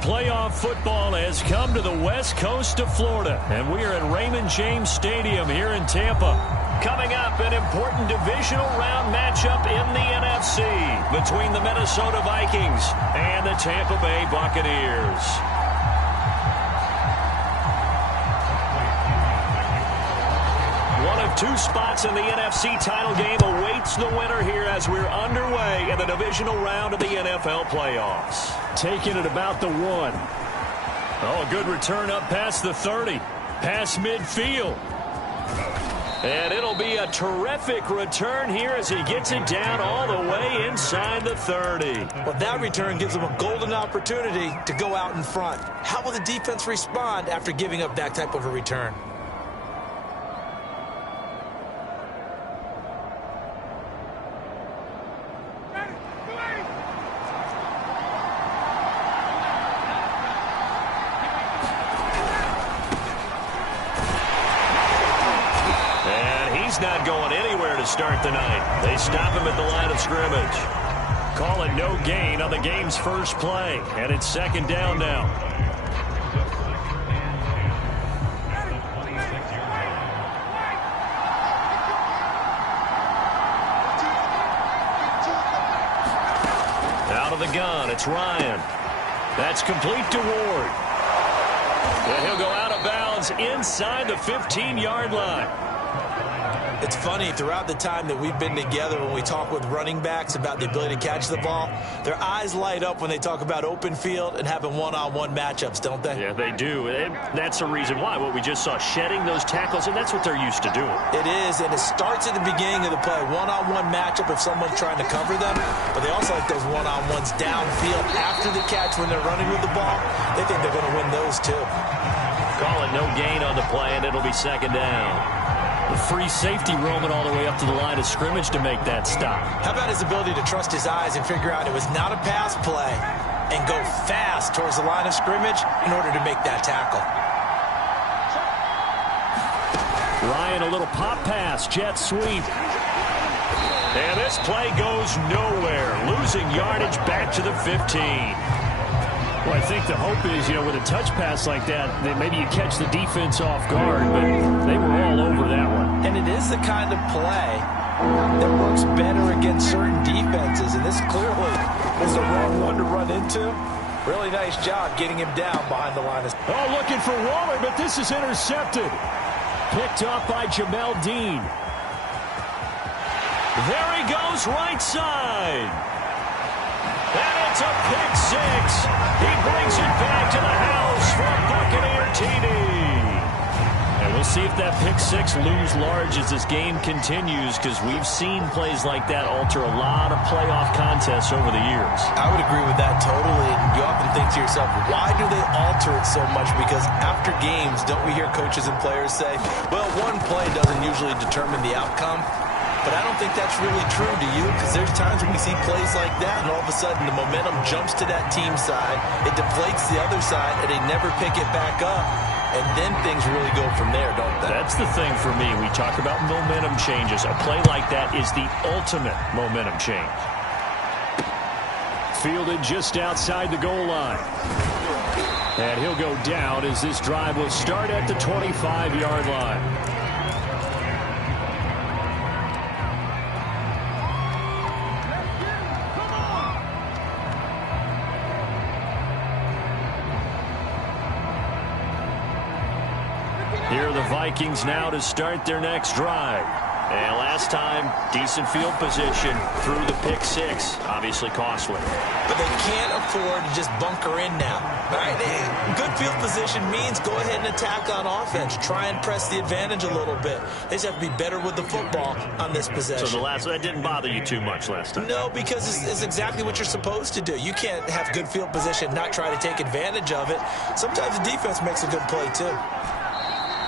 Playoff football has come to the west coast of Florida, and we are at Raymond James Stadium here in Tampa. Coming up, an important divisional round matchup in the NFC between the Minnesota Vikings and the Tampa Bay Buccaneers. One of two spots in the NFC title game awaits the winner here as we're underway in the divisional round of the NFL playoffs. Taking it about the 1. Oh, a good return up past the 30. Past midfield. And it'll be a terrific return here as he gets it down all the way inside the 30. Well, that return gives him a golden opportunity to go out in front. How will the defense respond after giving up that type of a return? Not going anywhere to start the night. They stop him at the line of scrimmage. Call it no gain on the game's first play, and it's second down now. Out of the gun, it's Ryan. That's complete to Ward. And he'll go out of bounds inside the 15-yard line. It's funny, throughout the time that we've been together, when we talk with running backs about the ability to catch the ball, their eyes light up when they talk about open field and having one-on-one matchups, don't they? Yeah, they do. And that's the reason why. What we just saw, shedding those tackles, and that's what they're used to doing. It is, and it starts at the beginning of the play. One-on-one matchup if someone's trying to cover them, but they also like those one-on-ones downfield after the catch when they're running with the ball. They think they're going to win those, too. Call it no gain on the play, and it'll be second down. The free safety roaming all the way up to the line of scrimmage to make that stop. How about his ability to trust his eyes and figure out it was not a pass play and go fast towards the line of scrimmage in order to make that tackle. Ryan, a little pop pass, jet sweep. And this play goes nowhere, losing yardage back to the 15. Well, I think the hope is, with a touch pass like that maybe you catch the defense off guard, but they were all over that one. And it is the kind of play that works better against certain defenses, and this clearly is the wrong one to run into. Really nice job getting him down behind the line. Oh, looking for Waller, but this is intercepted. Picked up by Jamel Dean. There he goes, right side. And it's a pick six. He brings it back to the house for a Buccaneer TD. And we'll see if that pick six looms large as this game continues, because we've seen plays like that alter a lot of playoff contests over the years. I would agree with that totally. And you often think to yourself, why do they alter it so much? Because after games, don't we hear coaches and players say, well, one play doesn't usually determine the outcome? But I don't think that's really true, do you? Because there's times when we see plays like that, and all of a sudden the momentum jumps to that team side, it deflates the other side, and they never pick it back up. And then things really go from there, don't they? That's the thing for me. We talk about momentum changes. A play like that is the ultimate momentum change. Fielded just outside the goal line. And he'll go down as this drive will start at the 25-yard line. Here are the Vikings now to start their next drive. And last time, decent field position through the pick six. Obviously costly. But they can't afford to just bunker in now. All right, good field position means go ahead and attack on offense. Try and press the advantage a little bit. They just have to be better with the football on this possession. So that didn't bother you too much last time? No, because it's exactly what you're supposed to do. You can't have good field position, not try to take advantage of it. Sometimes the defense makes a good play too.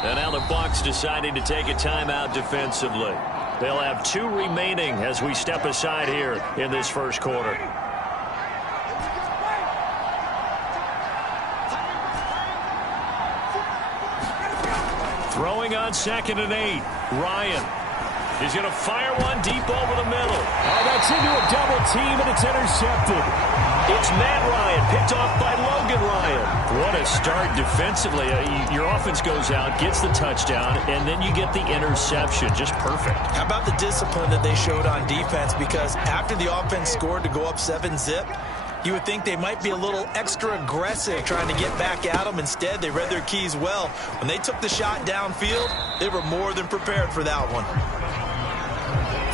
And now the Bucs deciding to take a timeout defensively. They'll have 2 remaining as we step aside here in this first quarter. Throwing on 2nd and 8. Ryan. He's going to fire one deep over the middle. Oh, that's into a double team, and it's intercepted. It's Matt Ryan, picked off by Logan Ryan. What a start defensively. Your offense goes out, gets the touchdown, and then you get the interception. Just perfect. How about the discipline that they showed on defense? Because after the offense scored to go up 7-zip, you would think they might be a little extra aggressive trying to get back at them. Instead, they read their keys well. When they took the shot downfield, they were more than prepared for that one.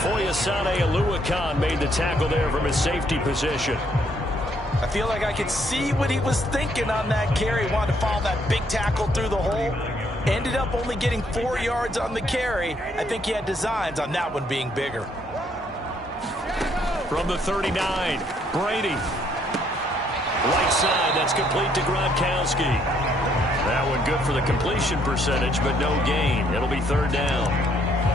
Foyesade Oluwakan made the tackle there from his safety position. I feel like I could see what he was thinking on that carry. Wanted to follow that big tackle through the hole. Ended up only getting 4 yards on the carry. I think he had designs on that one being bigger. From the 39, Brady. Right side, that's complete to Gronkowski. That one good for the completion percentage, but no gain. It'll be third down.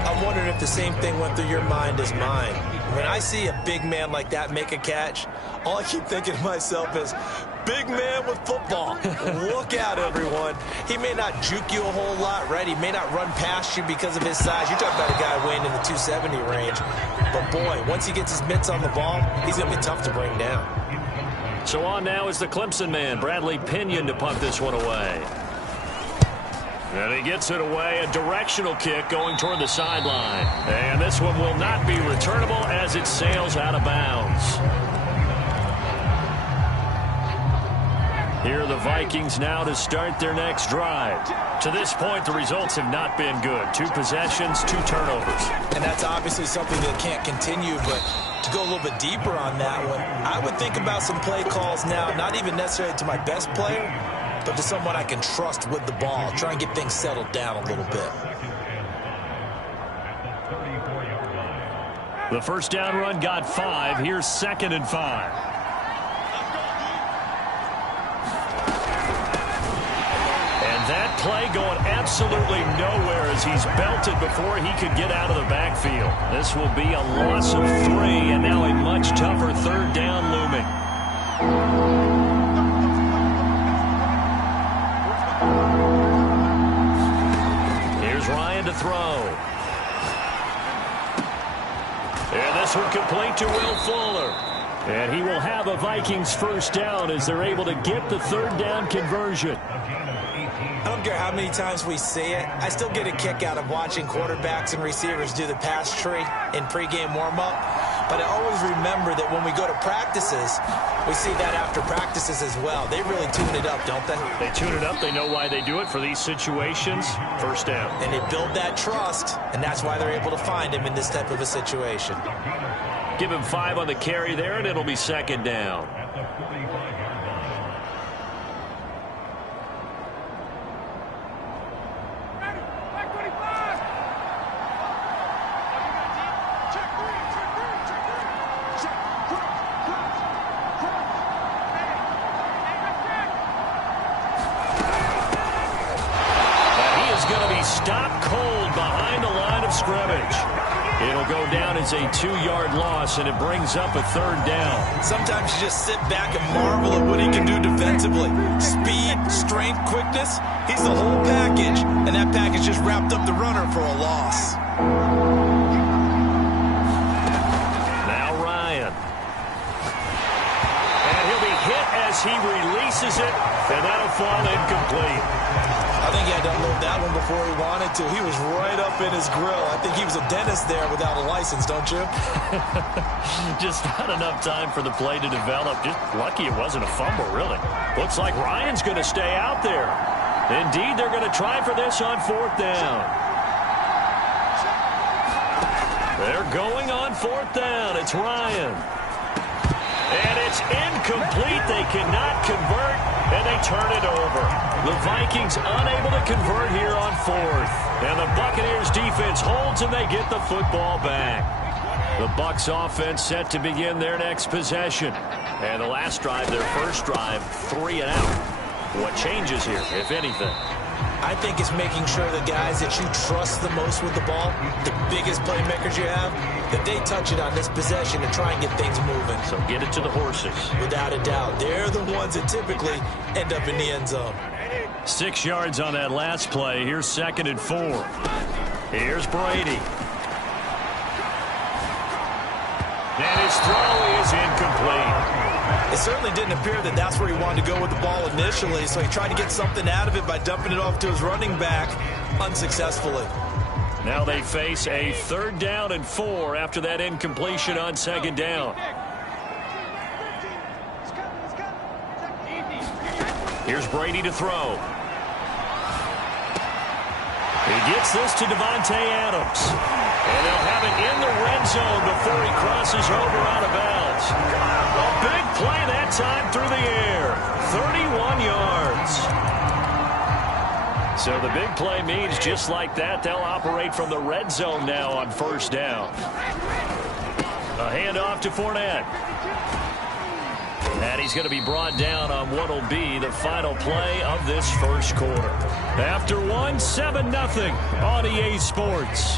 I'm wondering if the same thing went through your mind as mine. When I see a big man like that make a catch, all I keep thinking to myself is, big man with football. Look out, everyone. He may not juke you a whole lot, right? He may not run past you because of his size. You're talking about a guy weighing in the 270 range. But, boy, once he gets his mitts on the ball, he's going to be tough to bring down. So on now is the Clemson man, Bradley Pinion, to punt this one away. And he gets it away, a directional kick going toward the sideline. And this one will not be returnable as it sails out of bounds. Here are the Vikings now to start their next drive. To this point, the results have not been good. 2 possessions, 2 turnovers. And that's obviously something that can't continue, but to go a little bit deeper on that one, I would think about some play calls now, not even necessarily to my best player, but to someone I can trust with the ball. Try and get things settled down a little bit. The first down run got 5. Here's 2nd and 5. That play going absolutely nowhere as he's belted before he could get out of the backfield. This will be a loss of 3, and now a much tougher third down looming. Here's Ryan to throw. And this one complete to Will Fuller. And he will have a Vikings first down as they're able to get the third down conversion. I don't care how many times we see it. I still get a kick out of watching quarterbacks and receivers do the pass tree in pregame warm-up. But I always remember that when we go to practices, we see that after practices as well. They really tune it up, don't they? They tune it up. They know why they do it for these situations. First down. And they build that trust, and that's why they're able to find him in this type of a situation. Give him 5 on the carry there, and it'll be 2nd down. Stopped cold behind the line of scrimmage. It'll go down as a 2-yard loss, and it brings up a third down. Sometimes you just sit back and marvel at what he can do defensively. Speed, strength, quickness, he's the whole package, and that package just wrapped up the runner for a loss. Now Ryan. And he'll be hit as he releases it, and that'll fall incomplete. I think he had to unload that one before he wanted to. He was right up in his grill. I think he was a dentist there without a license, don't you? Just not enough time for the play to develop. Just lucky it wasn't a fumble, really. Looks like Ryan's going to stay out there. Indeed, they're going to try for this on 4th down. They're going on 4th down. It's Ryan. And it's incomplete. They cannot convert, and they turn it over. The Vikings unable to convert here on 4th. And the Buccaneers defense holds, and they get the football back. The Bucs offense set to begin their next possession. And the last drive, their first drive, 3 and out. What changes here, if anything? I think it's making sure the guys that you trust the most with the ball, the biggest playmakers you have, that they touch it on this possession and try and get things moving. So get it to the horses. Without a doubt. They're the ones that typically end up in the end zone. 6 yards on that last play. Here's 2nd and 4. Here's Brady. And his throw is incomplete. It certainly didn't appear that that's where he wanted to go with the ball initially, so he tried to get something out of it by dumping it off to his running back unsuccessfully. Now they face a 3rd down and 4 after that incompletion on 2nd down. Here's Brady to throw. He gets this to Davante Adams. And they'll have it in the red zone before he crosses over out of bounds. A big play that time through the air. 31 yards. So the big play means just like that, they'll operate from the red zone now on 1st down. A handoff to Fournette. And he's going to be brought down on what will be the final play of this 1st quarter. After 7-0 on EA Sports.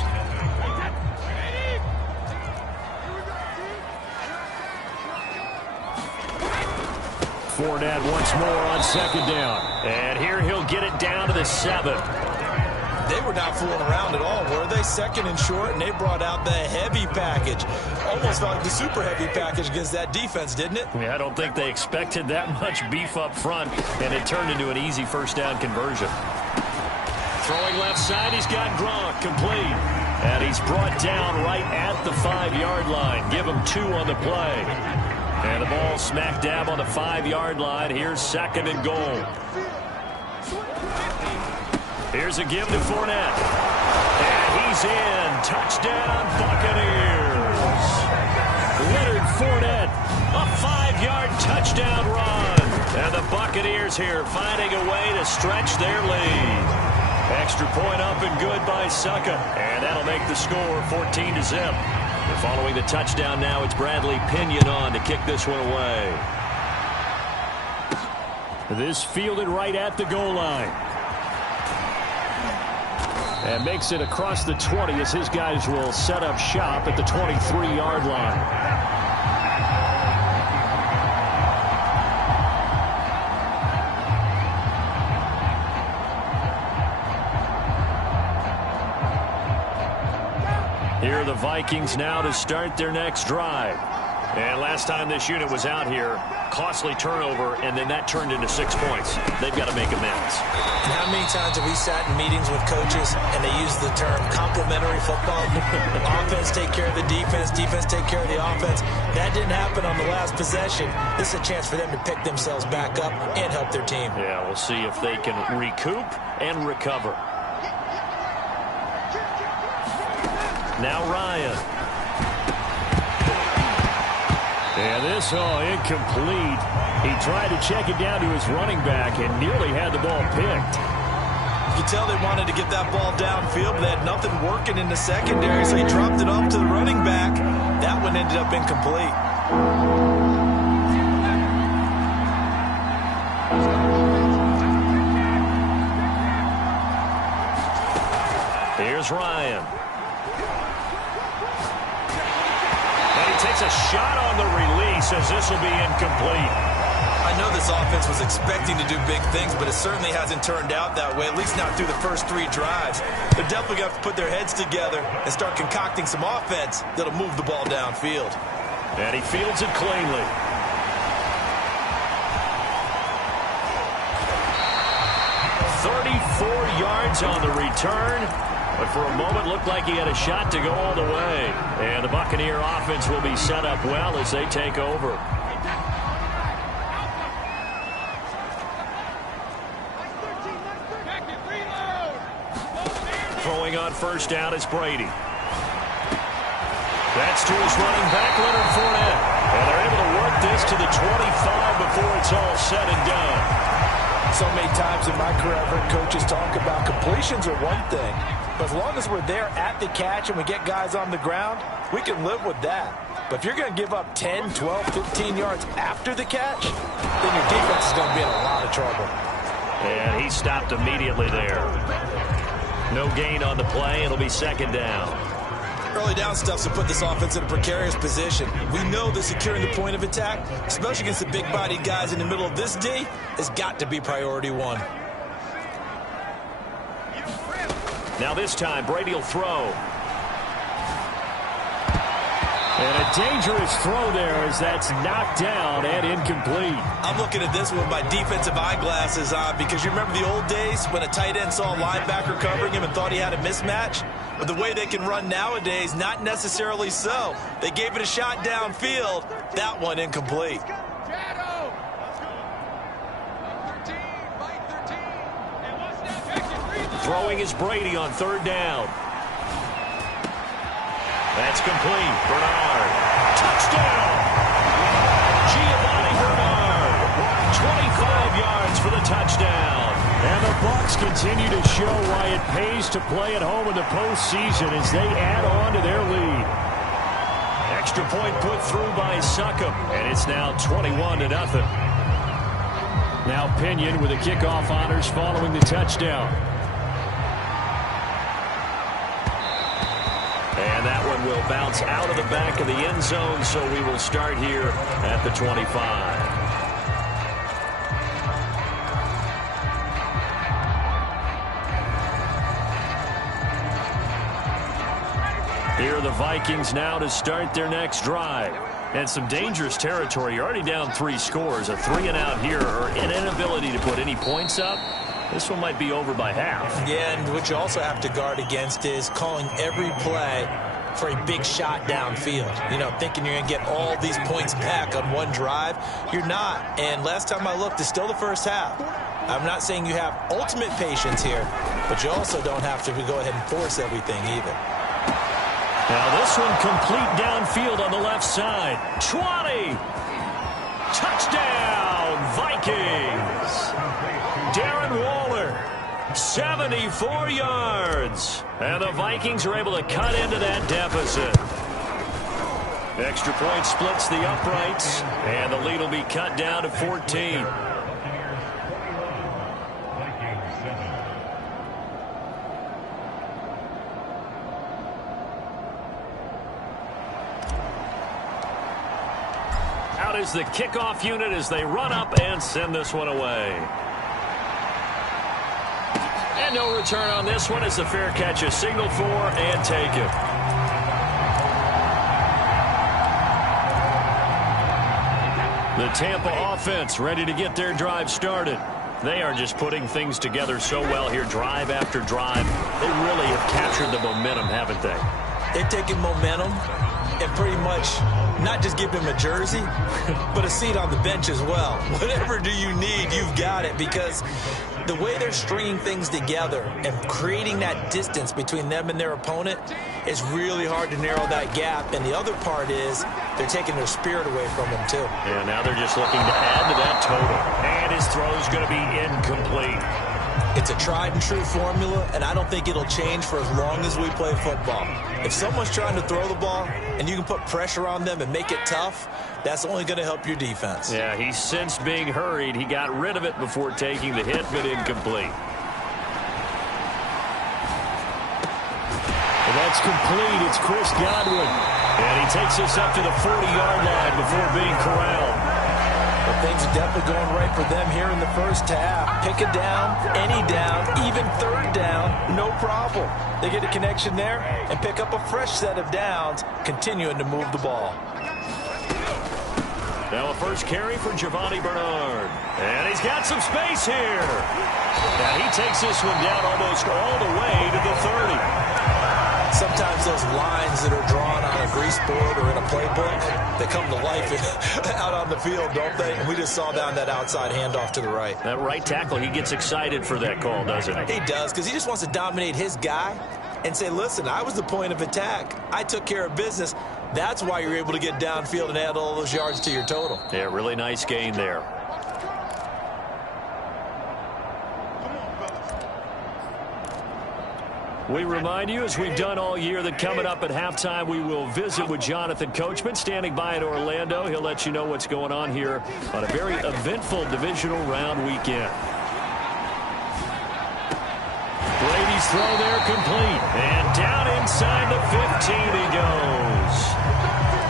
Fournette once more on 2nd down. And here he'll get it down to the 7. They were not fooling around at all, were they? 2nd and short, and they brought out the heavy package. Almost felt like the super heavy package against that defense, didn't it? Yeah, I don't think they expected that much beef up front, and it turned into an easy 1st down conversion. Throwing left side, he's got Gronk, complete. And he's brought down right at the 5-yard line. Give him 2 on the play. And the ball smack dab on the 5-yard line. Here's 2nd and goal. Here's a give to Fournette. And he's in. Touchdown, Buccaneers. Leonard Fournette, a 5-yard touchdown run. And the Buccaneers here finding a way to stretch their lead. Extra point up and good by Succa. And that'll make the score 14-0. And following the touchdown now, it's Bradley Pinion on to kick this one away. This fielded right at the goal line. And makes it across the 20 as his guys will set up shop at the 23-yard line. Here are the Vikings now to start their next drive. And last time this unit was out here, costly turnover, and then that turned into 6 points. They've got to make amends. And how many times have we sat in meetings with coaches and they use the term complementary football? Offense take care of the defense, defense take care of the offense. That didn't happen on the last possession. This is a chance for them to pick themselves back up and help their team. Yeah, we'll see if they can recoup and recover. Now Ryan. And this, incomplete. He tried to check it down to his running back and nearly had the ball picked. You can tell they wanted to get that ball downfield, but they had nothing working in the secondary, so he dropped it off to the running back. That one ended up incomplete. Here's Ryan. Takes a shot on the release as this will be incomplete. I know this offense was expecting to do big things, but it certainly hasn't turned out that way, at least not through the first 3 drives. They're definitely going to have to put their heads together and start concocting some offense that'll move the ball downfield. And he fields it cleanly. "34 yards on the return. But for a moment, looked like he had a shot to go all the way. And the Buccaneer offense will be set up well as they take over. Throwing on 1st down is Brady. That's to his running back, Leonard Fournette. And they're able to work this to the 25 before it's all said and done. So many times in my career, I've heard coaches talk about completions are one thing. But as long as we're there at the catch and we get guys on the ground, we can live with that. But if you're going to give up 10, 12, 15 yards after the catch, then your defense is going to be in a lot of trouble. And he stopped immediately there. No gain on the play. It'll be 2nd down. Early down stuff to put this offense in a precarious position. We know that securing the point of attack, especially against the big-bodied guys in the middle of this D, has got to be priority 1. Now this time, Brady will throw. And a dangerous throw there as that's knocked down and incomplete. I'm looking at this with my defensive eyeglasses on because you remember the old days when a tight end saw a linebacker covering him and thought he had a mismatch? But the way they can run nowadays, not necessarily so. They gave it a shot downfield. That one incomplete. Throwing is Brady on third down. That's complete. Bernard. Touchdown! Giovanni Bernard. 25 yards for the touchdown. And the Bucs continue to show why it pays to play at home in the postseason as they add on to their lead. Extra point put through by Succop, and it's now 21-0. Now Pinion with the kickoff honors following the touchdown. And that one will bounce out of the back of the end zone, so we will start here at the 25. Here are the Vikings now to start their next drive. And some dangerous territory. You're already down 3 scores. A 3-and-out here or an inability to put any points up. This one might be over by half. Yeah, and what you also have to guard against is calling every play for a big shot downfield. You know, thinking you're going to get all these points back on one drive. You're not. And last time I looked, it's still the first half. I'm not saying you have ultimate patience here, but you also don't have to go ahead and force everything either. Now this one complete downfield on the left side. 20! Touchdown, Vikings! Darren Waller, 74 yards. And the Vikings are able to cut into that deficit. Extra point splits the uprights, and the lead will be cut down to 14. Out is the kickoff unit as they run up and send this one away. And no return on this one as the fair catch is signaled for and taken. The Tampa offense ready to get their drive started. They are just putting things together so well here, drive after drive. They really have captured the momentum, haven't they? They've taken momentum and pretty much not just give them a jersey, but a seat on the bench as well. Whatever do you need, you've got it, because the way they're stringing things together and creating that distance between them and their opponent is really hard to narrow that gap. And the other part is they're taking their spirit away from them, too. Yeah, now they're just looking to add to that total. And his throw is going to be incomplete. It's a tried-and-true formula, and I don't think it'll change for as long as we play football. If someone's trying to throw the ball and you can put pressure on them and make it tough, that's only going to help your defense. Yeah, he sensed being hurried. He got rid of it before taking the hit, but incomplete. And that's complete. It's Chris Godwin. And he takes us up to the 40-yard line before being corralled. But things are definitely going right for them here in the first half. Pick a down, any down, even third down, no problem. They get a connection there and pick up a fresh set of downs, continuing to move the ball. Now a first carry for Giovanni Bernard. And he's got some space here. Now he takes this one down almost all the way to the 30. Sometimes those lines that are drawn on a grease board or in a playbook, they come to life out on the field, don't they? And we just saw down that outside handoff to the right. That right tackle, he gets excited for that call, doesn't he? He does, because he just wants to dominate his guy and say, listen, I was the point of attack. I took care of business. That's why you're able to get downfield and add all those yards to your total. Yeah, really nice gain there. We remind you, as we've done all year, that coming up at halftime, we will visit with Jonathan Coachman, standing by in Orlando. He'll let you know what's going on here on a very eventful divisional round weekend. Brady's throw there complete. And down inside the 15 he goes.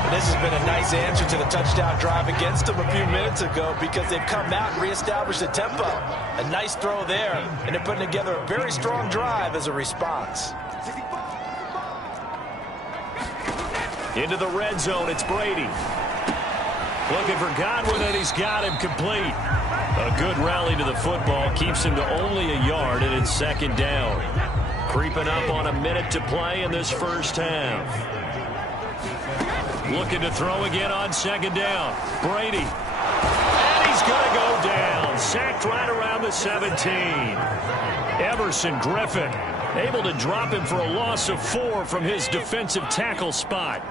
And this has been a nice answer to the touchdown drive against them a few minutes ago, because they've come out and reestablished the tempo. A nice throw there, and they're putting together a very strong drive as a response. Into the red zone, it's Brady. Looking for Godwin, and he's got him complete. A good rally to the football keeps him to only a yard, and it's second down. Creeping up on a minute to play in this first half. Looking to throw again on second down. Brady. And he's going to go down. Sacked right around the 17. Everson Griffin able to drop him for a loss of 4 from his defensive tackle spot.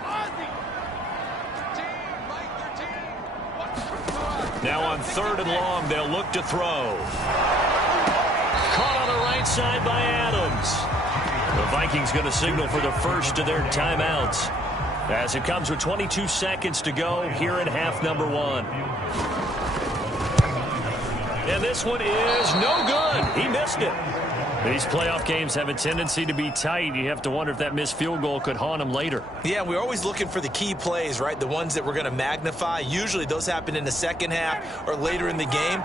Now on 3rd and long, they'll look to throw. Caught on the right side by Adams. The Vikings going to signal for the first of their timeouts as it comes with 22 seconds to go here in half number 1. And this one is no good. He missed it. These playoff games have a tendency to be tight. You have to wonder if that missed field goal could haunt them later. Yeah, we're always looking for the key plays, right? The ones that we're going to magnify. Usually those happen in the second half or later in the game.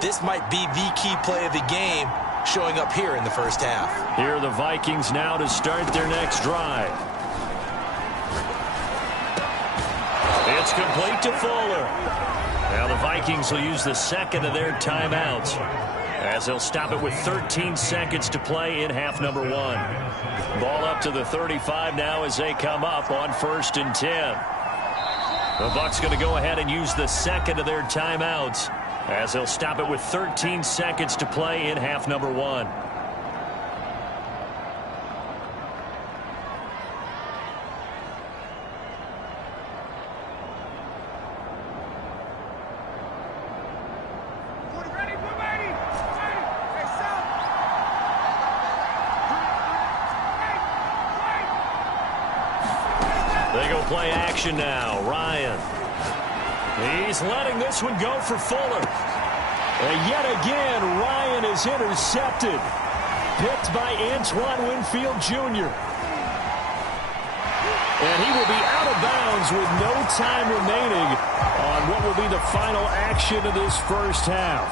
This might be the key play of the game showing up here in the first half. Here are the Vikings now to start their next drive. It's complete to Fuller. Now the Vikings will use the second of their timeouts as they'll stop it with 13 seconds to play in half number 1. Ball up to the 35 now as they come up on 1st and 10. The Bucs going to go ahead and use the second of their timeouts as they'll stop it with 13 seconds to play in half number 1. Play action now. Ryan. He's letting this one go for Fuller. And yet again, Ryan is intercepted. Picked by Antoine Winfield Jr. And he will be out of bounds with no time remaining on what will be the final action of this first half.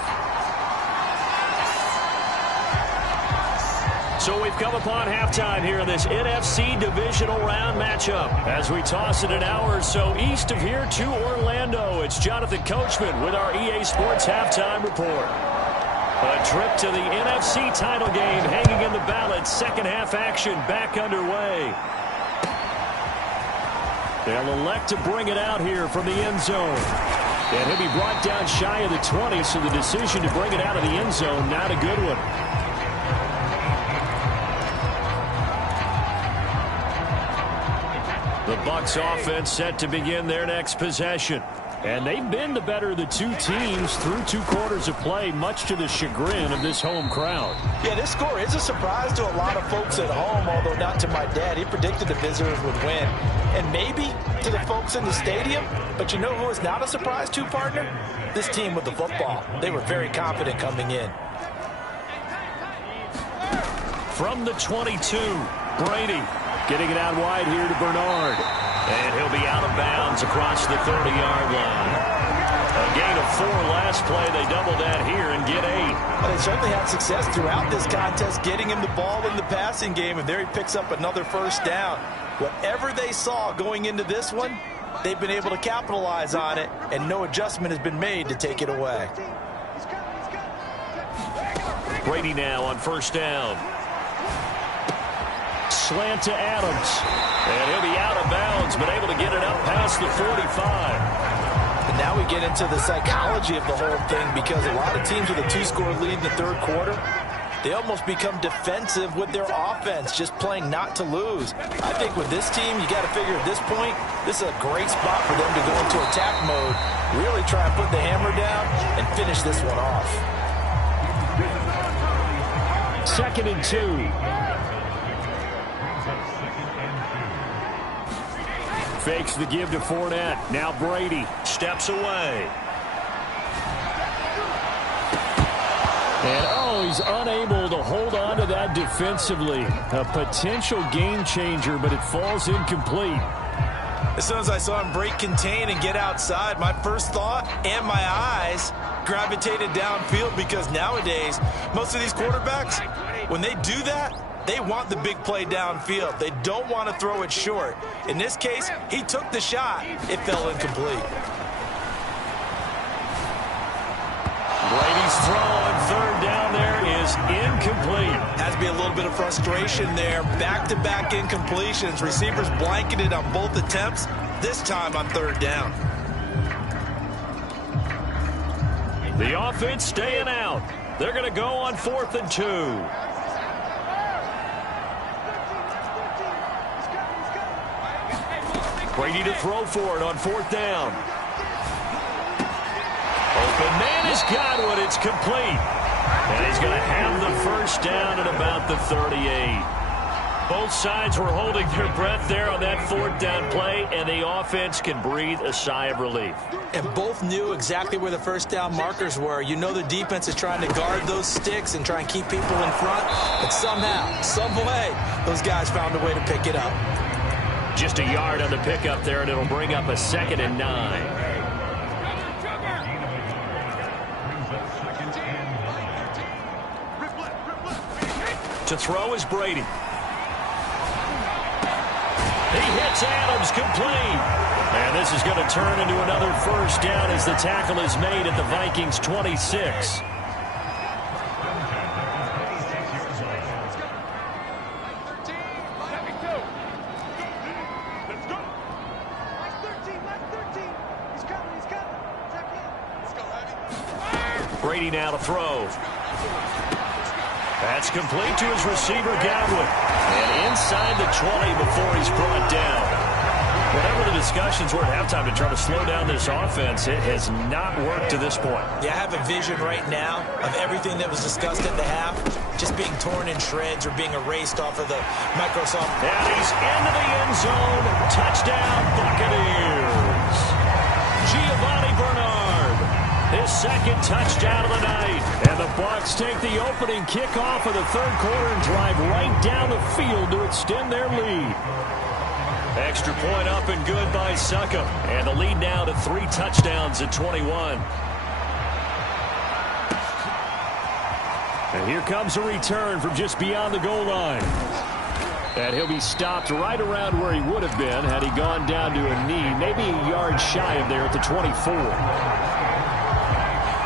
So we've come upon halftime here in this NFC Divisional Round matchup. As we toss it an hour or so east of here to Orlando, it's Jonathan Coachman with our EA Sports Halftime Report. A trip to the NFC title game hanging in the balance. Second half action back underway. They'll elect to bring it out here from the end zone. And he'll be brought down shy of the 20, so the decision to bring it out of the end zone, not a good one. The Bucs offense set to begin their next possession. And they've been the better of the two teams through 2 quarters of play, much to the chagrin of this home crowd. Yeah, this score is a surprise to a lot of folks at home, although not to my dad. He predicted the visitors would win. And maybe to the folks in the stadium. But you know who is not a surprise to, partner? This team with the football. They were very confident coming in. From the 22, Brady. Getting it out wide here to Bernard. And he'll be out of bounds across the 30-yard line. A gain of 4 last play. They double that here and get 8. Well, they certainly had success throughout this contest getting him the ball in the passing game, and there he picks up another first down. Whatever they saw going into this one, they've been able to capitalize on it, and no adjustment has been made to take it away. Brady now on first down. Slant to Adams. And he'll be out of bounds, but able to get it up past the 45. And now we get into the psychology of the whole thing, because a lot of teams with a 2-score lead in the 3rd quarter, they almost become defensive with their offense, just playing not to lose. I think with this team, you got to figure at this point, this is a great spot for them to go into attack mode, really try and put the hammer down and finish this one off. 2nd and 2. Fakes the give to Fournette. Now Brady steps away. And he's unable to hold on to that defensively. A potential game changer, but it falls incomplete. As soon as I saw him break contain and get outside, my first thought and my eyes gravitated downfield, because nowadays, most of these quarterbacks, when they do that, They want the big play downfield. They don't want to throw it short. In this case, he took the shot. It fell incomplete. Brady's throw on third down there is incomplete. Has to be a little bit of frustration there. Back-to-back incompletions. Receivers blanketed on both attempts, this time on third down. The offense staying out. They're going to go on 4th and 2. Brady to throw for it on 4th down. Open man has got one. It's complete. And he's going to have the first down at about the 38. Both sides were holding their breath there on that 4th down play, and the offense can breathe a sigh of relief. And both knew exactly where the first down markers were. You know the defense is trying to guard those sticks and try and keep people in front. But somehow, some way, those guys found a way to pick it up. Just a yard on the pickup there, and it'll bring up a 2nd and 9. To throw is Brady. He hits Adams, complete. And this is going to turn into another first down as the tackle is made at the Vikings 26. Brady now to throw. That's complete to his receiver, Godwin. And inside the 20 before he's brought down. Whatever the discussions were at halftime to try to slow down this offense, it has not worked to this point. Yeah, I have a vision right now of everything that was discussed at the half just being torn in shreds or being erased off of the Microsoft. And he's into the end zone. Touchdown, Buccaneers. Giovanni Bernard, his 2nd touchdown of the night. And the Bucs take the opening kickoff of the 3rd quarter and drive right down the field to extend their lead. Extra point up and good by Succop. And the lead now to 3 touchdowns at 21. And here comes a return from just beyond the goal line. And he'll be stopped right around where he would have been had he gone down to a knee, maybe a yard shy of there at the 24.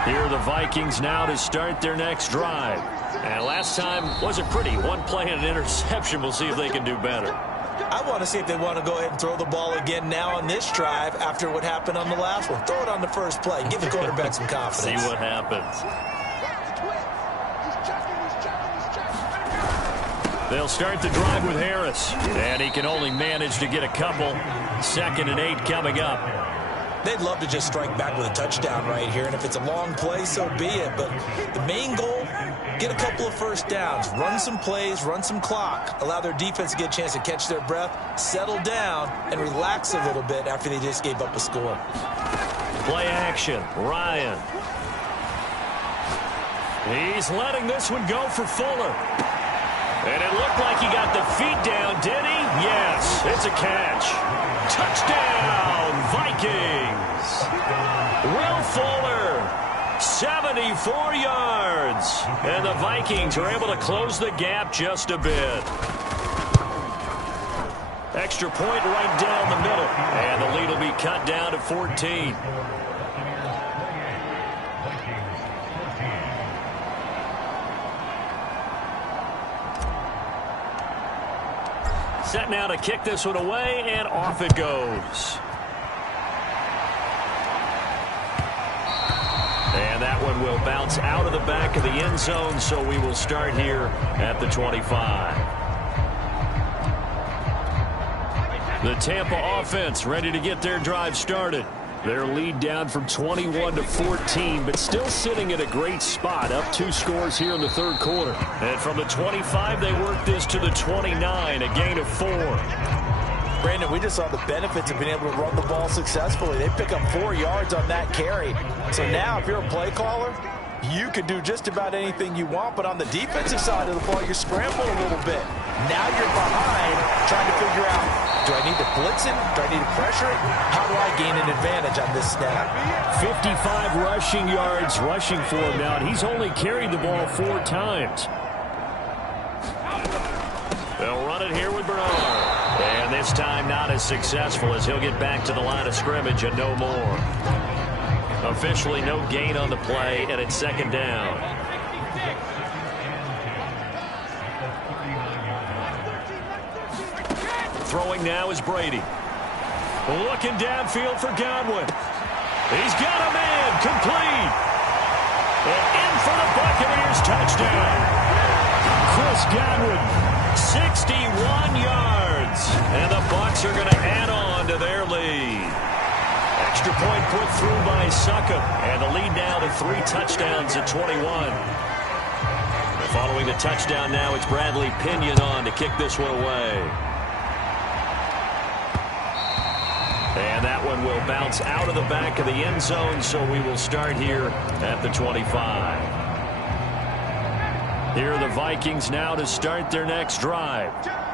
Here are the Vikings now to start their next drive. And last time wasn't pretty. One play and an interception. We'll see if they can do better. I want to see if they want to go ahead and throw the ball again now on this drive after what happened on the last one. Throw it on the first play. Give the quarterback some confidence. See what happens. They'll start the drive with Harris. And he can only manage to get a couple. 2nd and 8 coming up. They'd love to just strike back with a touchdown right here, and if it's a long play, so be it. But the main goal, get a couple of first downs, run some plays, run some clock, allow their defense to get a chance to catch their breath, settle down, and relax a little bit after they just gave up a score. Play action, Ryan. He's letting this one go for Fuller. And it looked like he got the feet down, did he? Yes, it's a catch. Touchdown, Vikings. Will Fuller, 74 yards. And the Vikings are able to close the gap just a bit. Extra point right down the middle. And the lead will be cut down to 14. Set now to kick this one away, and off it goes. And that one will bounce out of the back of the end zone, so we will start here at the 25. The Tampa offense ready to get their drive started. Their lead down from 21 to 14, but still sitting at a great spot, up 2 scores here in the 3rd quarter. And from the 25, they work this to the 29, a gain of 4. Brandon, we just saw the benefits of being able to run the ball successfully. They pick up 4 yards on that carry. So now, if you're a play caller, you can do just about anything you want, but on the defensive side of the ball, you're scrambling a little bit. Now you're behind, trying to figure out, do I need to blitz it? Do I need to pressure it? How do I gain an advantage on this snap? 55 rushing yards rushing for him now, and he's only carried the ball 4 times. They'll run it here with Bernard. And this time not as successful as he'll get back to the line of scrimmage and no more. Officially no gain on the play, and it's second down. Throwing now is Brady. Looking downfield for Godwin. He's got a man. Complete. And in for the Buccaneers touchdown. Chris Godwin, 61 yards. And the Bucs are going to add on to their lead. Extra point put through by Succop. And the lead now to 3 touchdowns at 21. Following the touchdown now, it's Bradley Pinion on to kick this one away. And that one will bounce out of the back of the end zone, so we will start here at the 25. Here are the Vikings now to start their next drive.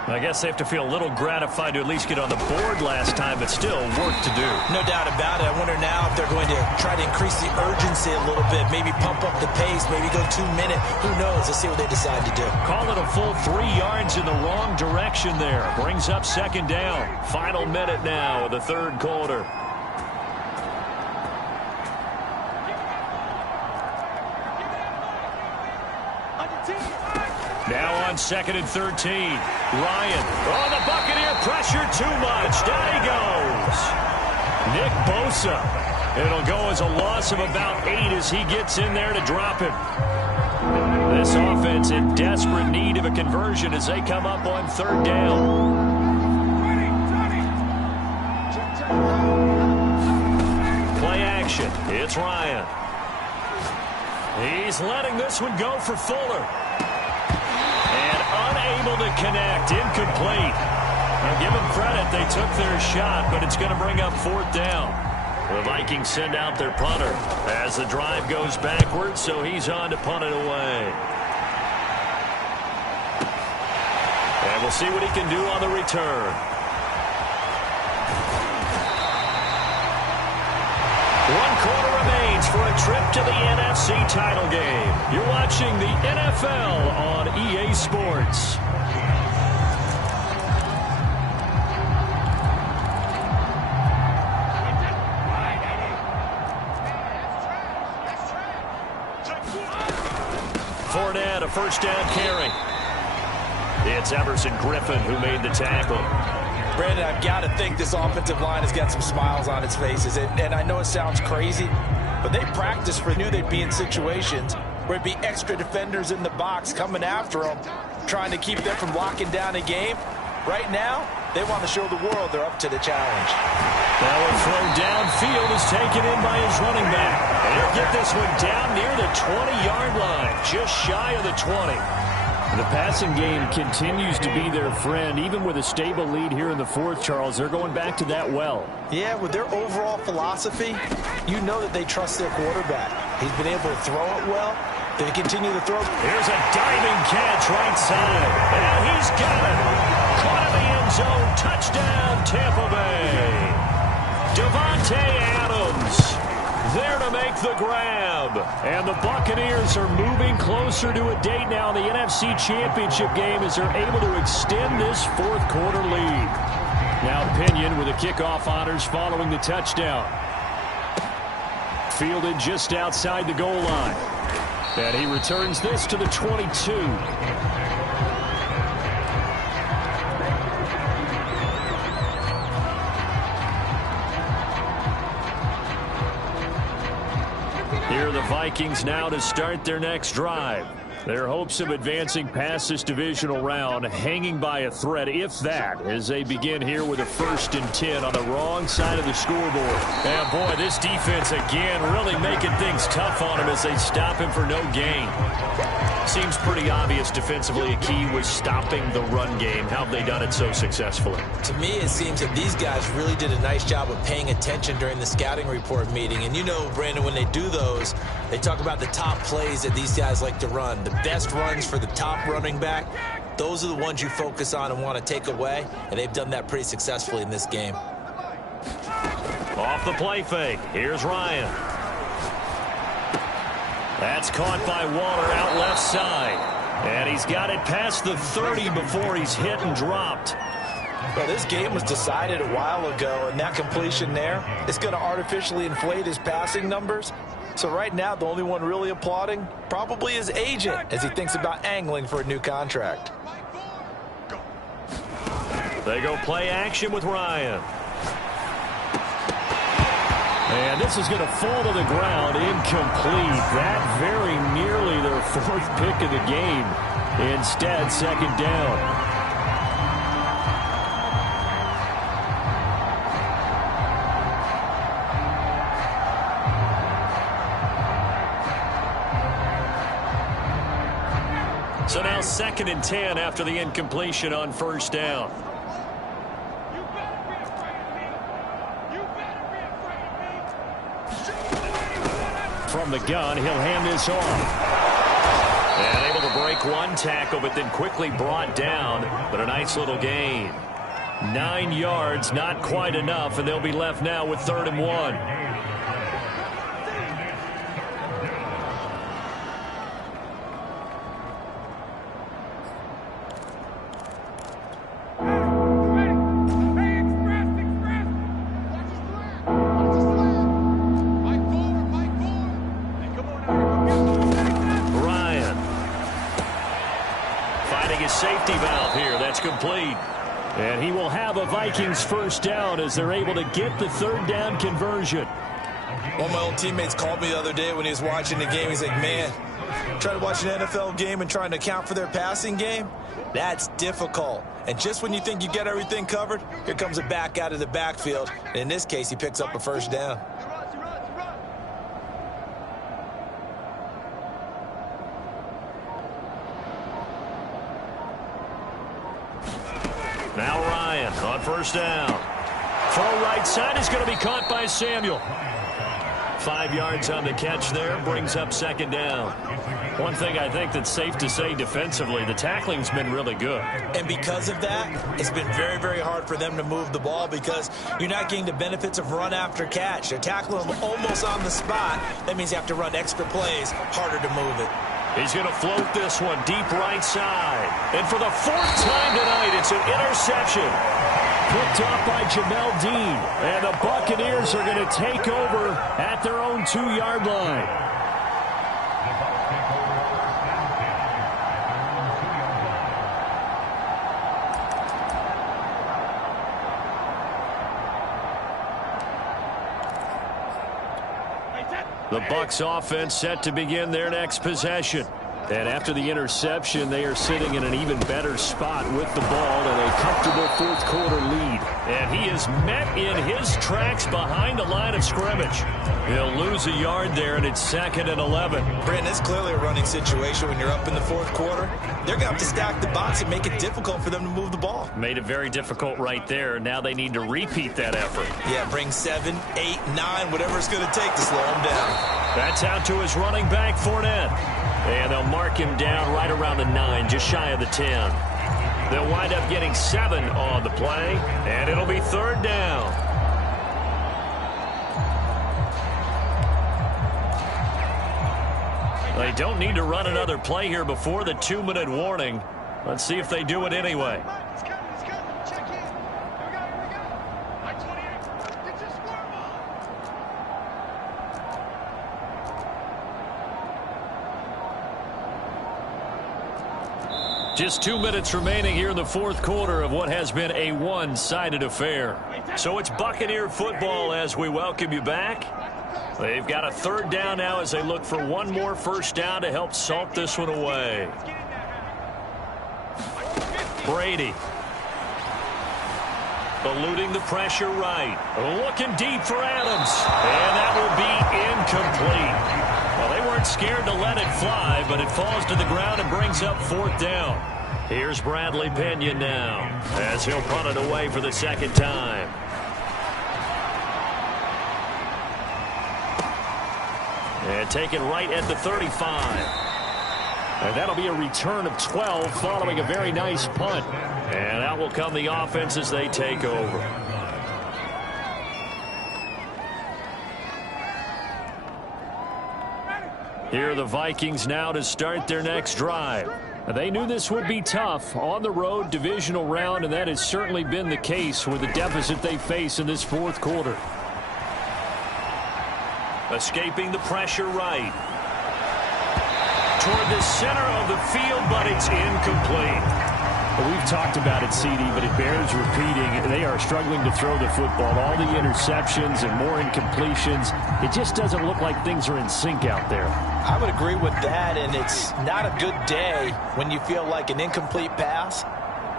I guess they have to feel a little gratified to at least get on the board last time, but still work to do. No doubt about it. I wonder now if they're going to try to increase the urgency a little bit, maybe pump up the pace, maybe go 2 minute. Who knows? Let's see what they decide to do. Call it a full 3 yards in the wrong direction there. Brings up second down. Final minute now of the third quarter. Now on 2nd and 13. Ryan. Oh, the Buccaneer pressure too much. Down he goes. Nick Bosa. It'll go as a loss of about 8 as he gets in there to drop him. This offense in desperate need of a conversion as they come up on 3rd down. Play action. It's Ryan. He's letting this one go for Fuller. Unable to connect. Incomplete. Now give them credit. They took their shot, but it's going to bring up 4th down. The Vikings send out their punter as the drive goes backwards, so he's on to punt it away. And we'll see what he can do on the return. One quarter remains for a trip to the NFC title game. You're watching the NFL on EA Sports. Fournette, a first down carry. It's Everson Griffin who made the tackle. Brandon, I've got to think this offensive line has got some smiles on its faces. And I know it sounds crazy, but they practiced for knew they'd be in situations where it'd be extra defenders in the box coming after them, trying to keep them from locking down a game. Right now, they want to show the world they're up to the challenge. That one throw downfield is taken in by his running back. And he'll get this one down near the 20-yard line, just shy of the 20. The passing game continues to be their friend. Even with a stable lead here in the 4th, Charles, they're going back to that well. Yeah, with their overall philosophy, you know that they trust their quarterback. He's been able to throw it well. They continue to throw. Here's a diving catch right side. And he's got it. Caught in the end zone. Touchdown, Tampa Bay. Devontae Adams there to make the grab. And the Buccaneers are moving closer to a date now in the NFC Championship game as they're able to extend this 4th quarter lead. Now Pinion with the kickoff honors following the touchdown. Fielded just outside the goal line. And he returns this to the 22. Here are the Vikings now to start their next drive. Their hopes of advancing past this divisional round hanging by a thread, if that, as they begin here with a 1st and 10 on the wrong side of the scoreboard. And boy, this defense again really making things tough on him as they stop him for no gain. Seems pretty obvious defensively a key was stopping the run game. How have they done it so successfully? To me, it seems that these guys really did a nice job of paying attention during the scouting report meeting. And you know, Brandon, when they do those, they talk about the top plays that these guys like to run. The best runs for the top running back, those are the ones you focus on and want to take away. And they've done that pretty successfully in this game. Off the play fake. Here's Ryan. That's caught by Waller out left side. And he's got it past the 30 before he's hit and dropped. Well, this game was decided a while ago, and that completion there is going to artificially inflate his passing numbers. So right now, the only one really applauding probably his agent as he thinks about angling for a new contract. They go play action with Ryan. And this is going to fall to the ground, incomplete. That very nearly their fourth pick of the game. Instead, second down. So now 2nd and 10 after the incompletion on first down. From the gun, he'll hand this off. And able to break one tackle, but then quickly brought down. But a nice little gain. 9 yards, not quite enough, and they'll be left now with 3rd and 1. Safety valve here. That's complete. And he will have a Vikings first down as they're able to get the 3rd down conversion. One of my old teammates called me the other day when he was watching the game. He's like, man, trying to watch an NFL game and trying to account for their passing game, that's difficult. And just when you think you get everything covered, here comes a back out of the backfield. And in this case, he picks up a first down. Now Ryan on first down. Throw right side is going to be caught by Samuel. 5 yards on the catch there, brings up 2nd down. One thing I think that's safe to say defensively, the tackling's been really good. And because of that, it's been very, very hard for them to move the ball because you're not getting the benefits of run after catch. They're tackling them almost on the spot. That means you have to run extra plays, harder to move it. He's going to float this one deep right side. And for the 4th time tonight, it's an interception. Picked off by Jamel Dean. And the Buccaneers are going to take over at their own 2-yard line. The Bucs offense set to begin their next possession. And after the interception, they are sitting in an even better spot with the ball and a comfortable 4th quarter lead. And he is met in his tracks behind the line of scrimmage. He'll lose a yard there, and it's 2nd and 11. Brandon, it's clearly a running situation when you're up in the 4th quarter. They're going to have to stack the box and make it difficult for them to move the ball. Made it very difficult right there. Now they need to repeat that effort. Yeah, bring 7, 8, 9, whatever it's going to take to slow him down. That's out to his running back, Fournette. And they'll mark him down right around the 9, just shy of the 10. They'll wind up getting 7 on the play, and it'll be 3rd down. They don't need to run another play here before the 2-minute warning. Let's see if they do it anyway. Just 2 minutes remaining here in the 4th quarter of what has been a one-sided affair. So it's Buccaneer football as we welcome you back. They've got a 3rd down now as they look for one more first down to help salt this one away. Brady. Eluding the pressure right. Looking deep for Adams. And that will be incomplete. Well, they weren't scared to let it fly, but it falls to the ground and brings up 4th down. Here's Bradley Pinion now as he'll punt it away for the 2nd time. And taken right at the 35. And that'll be a return of 12 following a very nice punt. And out will come the offense as they take over. Here are the Vikings now to start their next drive. They knew this would be tough on the road divisional round, and that has certainly been the case with the deficit they face in this fourth quarter. Escaping the pressure right. Toward the center of the field, but it's incomplete. Well, we've talked about it, CD, but it bears repeating. They are struggling to throw the football. All the interceptions and more incompletions. It just doesn't look like things are in sync out there. I would agree with that, and it's not a good day when you feel like an incomplete pass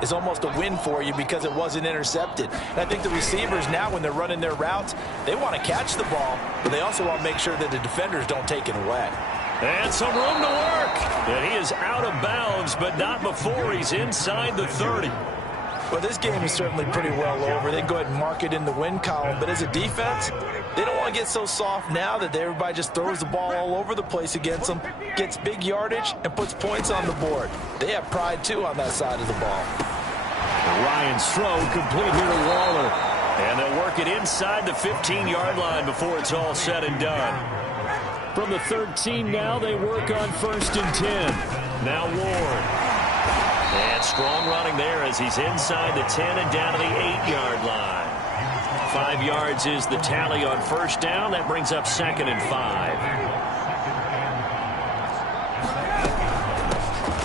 is almost a win for you because it wasn't intercepted. And I think the receivers now, when they're running their routes, they want to catch the ball, but they also want to make sure that the defenders don't take it away. And some room to work. And he is out of bounds, but not before he's inside the 30. Well, this game is certainly pretty well over. They go ahead and mark it in the win column. But as a defense, they don't want to get so soft now that everybody just throws the ball all over the place against them, gets big yardage, and puts points on the board. They have pride, too, on that side of the ball. Ryan's throw complete here to Waller. And they'll work it inside the 15-yard line before it's all said and done. From the 13 now, they work on 1st and 10. Now Ward. And strong running there as he's inside the 10 and down to the 8-yard line. 5 yards is the tally on first down. That brings up 2nd and 5.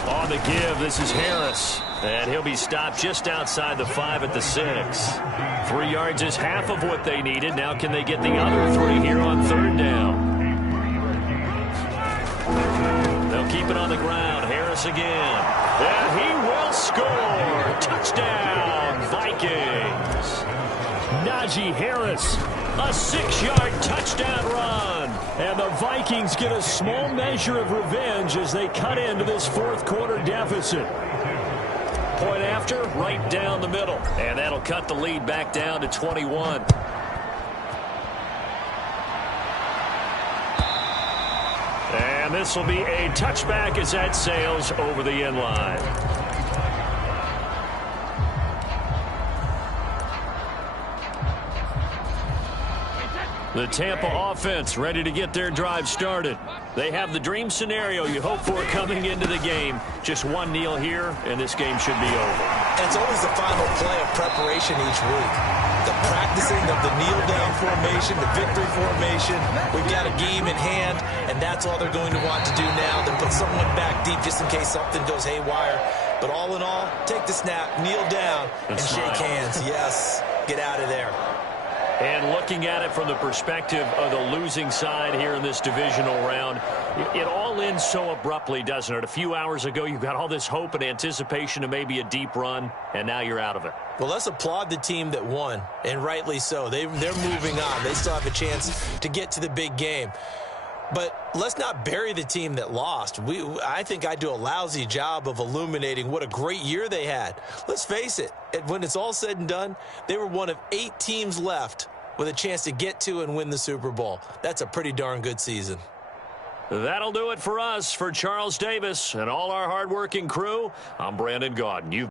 On the give, this is Harris. And he'll be stopped just outside the 5 at the 6. 3 yards is half of what they needed. Now can they get the other 3 here on 3rd down? They'll keep it on the ground. Harris again. And he will score. Touchdown, Vikings. Najee Harris, a 6-yard touchdown run. And the Vikings get a small measure of revenge as they cut into this fourth quarter deficit. Point after, right down the middle. And that'll cut the lead back down to 21. And this will be a touchback as that sails over the end line. The Tampa offense ready to get their drive started. They have the dream scenario you hope for coming into the game. Just one kneel here, and this game should be over. It's always the final play of preparation each week. The practicing of the kneel-down formation, the victory formation. We've got a game in hand, and that's all they're going to want to do now. To put someone back deep just in case something goes haywire. But all in all, take the snap, kneel down, and shake hands. Yes, get out of there. And looking at it from the perspective of the losing side here in this divisional round, it all ends so abruptly, doesn't it? A few hours ago, you got all this hope and anticipation of maybe a deep run, and now you're out of it. Well, let's applaud the team that won, and rightly so. They're moving on. They still have a chance to get to the big game. But let's not bury the team that lost. I think I do a lousy job of illuminating what a great year they had. Let's face it, when it's all said and done, they were one of 8 teams left with a chance to get to and win the Super Bowl. That's a pretty darn good season. That'll do it for us. For Charles Davis and all our hardworking crew, I'm Brandon Gaudin.